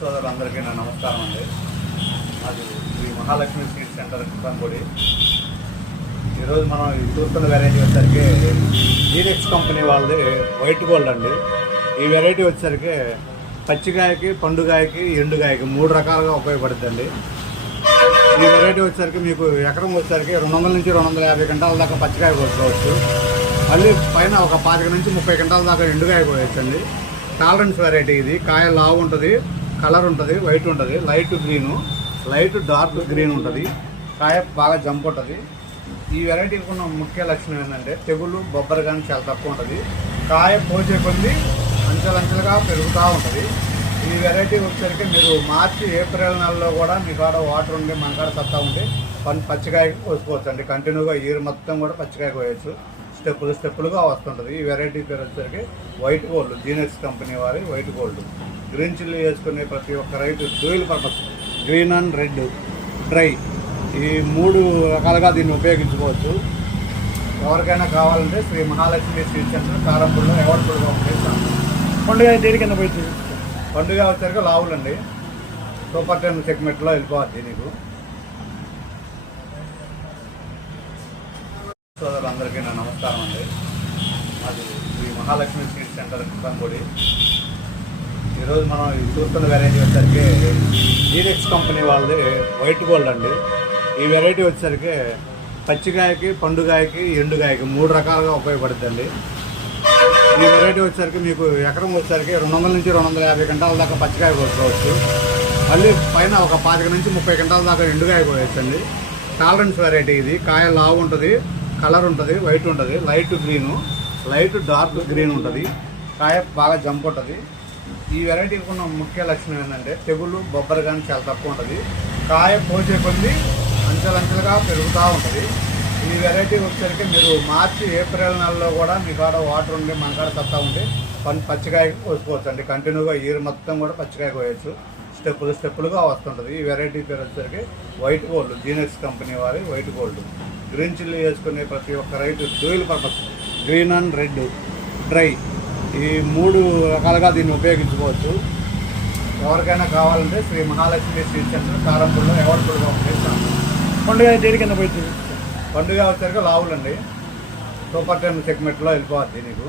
సోదరులందరికీ నా నమస్కారం అండి. అది శ్రీ మహాలక్ష్మి సీడ్ సెంటర్ కుప్పంపొడి. ఈరోజు మనం చూస్తున్న వెరైటీ వచ్చేసరికి జీనెక్స్ కంపెనీ వాళ్ళది వైట్ గోల్డ్ అండి. ఈ వెరైటీ వచ్చేసరికి పచ్చికాయకి, పండుగాయకి, ఎండుగాయకి 3 రకాలుగా ఉపయోగపడుతుందండి. ఈ వెరైటీ వచ్చేసరికి మీకు ఎకరం వచ్చేసరికి 200 నుంచి 250 క్వింటాల దాకా పచ్చికాయ కోసుకోవచ్చు. మళ్ళీ పైన ఒక 25 నుంచి 30 క్వింటాల దాకా ఎండుగాయ కోయచ్చండి. టాలరెన్స్ వెరైటీ ఇది. కాయ లావు ఉంటుంది, కలర్ ఉంటుంది, వైట్ ఉంటుంది, light green, light dark green ఉంటుంది. కాయ బాగా జంప్ ఉంటుంది. ఈ వెరైటీకి ఉన్న ముఖ్య లక్షణం ఏంటంటే తెగులు, బొబ్బరు కానీ చాలా తక్కువ ఉంటుంది. కాయ పోచే కొద్ది అంచెలంచెలుగా పెరుగుతూ ఉంటుంది. ఈ వెరైటీ వచ్చేసరికి మీరు మార్చి, ఏప్రిల్ నెలలో కూడా మీ కాడ వాటర్ ఉండి, మన కాడ సత్తా ఉండి పచ్చికాయకి కోసుకోవచ్చు అండి. కంటిన్యూగా ఇయర్ మొత్తం కూడా పచ్చికాయ కోయచ్చు. స్టెప్పులుగా వస్తుంటుంది. ఈ వెరైటీ పేరు వచ్చేసరికి వైట్ గోల్డ్, జీనెక్స్ కంపెనీ వారి వైట్ గోల్డ్. గ్రీన్ చిల్లీ వేసుకునే ప్రతి ఒక్క రైతు dual purpose, green and red, dry, ఈ 3 రకాలుగా దీన్ని ఉపయోగించుకోవచ్చు. ఎవరికైనా కావాలంటే శ్రీ మహాలక్ష్మి సీడ్ సెంటర్ కారంపూడిలో ఎవరిపూడిగా ఉపయోగిస్తాను. పండుగ దేని కింద పోయింది? పండుగ వచ్చేసరికి లావులండి. సూపర్ 10 సెగ్మెంట్లో వెళ్ళిపోవద్ది నీకు. సోదరులందరికీ నా నమస్కారం అండి. అది శ్రీ మహాలక్ష్మి సీడ్ సెంటర్ కుప్పంపొడి. ఈరోజు మనం చూస్తున్న వెరైటీ వచ్చేసరికి జీనెక్స్ కంపెనీ వాళ్ళది వైట్ గోల్డ్ అండి. ఈ వెరైటీ వచ్చేసరికి పచ్చికాయకి, పండుగాయకి, ఎండుగాయకి 3 రకాలుగా ఉపయోగపడుతుందండి. ఈ వెరైటీ వచ్చేసరికి మీకు ఎకరం వచ్చేసరికి 200 నుంచి 250 క్వింటాల దాకా పచ్చికాయ కోసుకోవచ్చు. మళ్ళీ పైన ఒక 25 నుంచి 30 క్వింటాల దాకా ఎండుగాయ కోయచ్చండి. టాలరెన్స్ వెరైటీ ఇది. కాయ లావు ఉంటుంది, కలర్ ఉంటుంది, వైట్ ఉంటుంది, light green, light dark green ఉంటుంది. కాయ బాగా జంప్ ఉంటుంది. ఈ వెరైటీకి ఉన్న ముఖ్య లక్షణం ఏంటంటే తెగులు, బొబ్బరు కానీ చాలా తక్కువ ఉంటుంది. కాయ పోచే కొద్ది అంచెలంచెలుగా పెరుగుతూ ఉంటుంది. ఈ వెరైటీ వచ్చేసరికి మీరు మార్చి, ఏప్రిల్ నెలలో కూడా మీ కాడ వాటర్ ఉండి, మన కాడ సత్తా ఉండి పచ్చికాయకి కోసుకోవచ్చు అండి. కంటిన్యూగా ఇయర్ మొత్తం కూడా పచ్చికాయ కోయచ్చు. స్టెప్పులుగా వస్తుంటుంది. ఈ వెరైటీ పేరు వచ్చేసరికి వైట్ గోల్డ్, జీనెక్స్ కంపెనీ వారి వైట్ గోల్డ్. గ్రీన్ చిల్లీ వేసుకునే ప్రతి ఒక్క రైతు dual purpose, green and red, dry, ఈ 3 రకాలుగా దీన్ని ఉపయోగించుకోవచ్చు. ఎవరికైనా కావాలంటే శ్రీ మహాలక్ష్మి సీడ్ సెంటర్ కారంపూడిలో ఎవరిపూడిగా ఉపయోగిస్తాను. పండుగ దేని కింద పోయింది? పండుగ వచ్చేసరికి లావులండి. సూపర్ 10 సెగ్మెంట్లో వెళ్ళిపోవద్ది నీకు.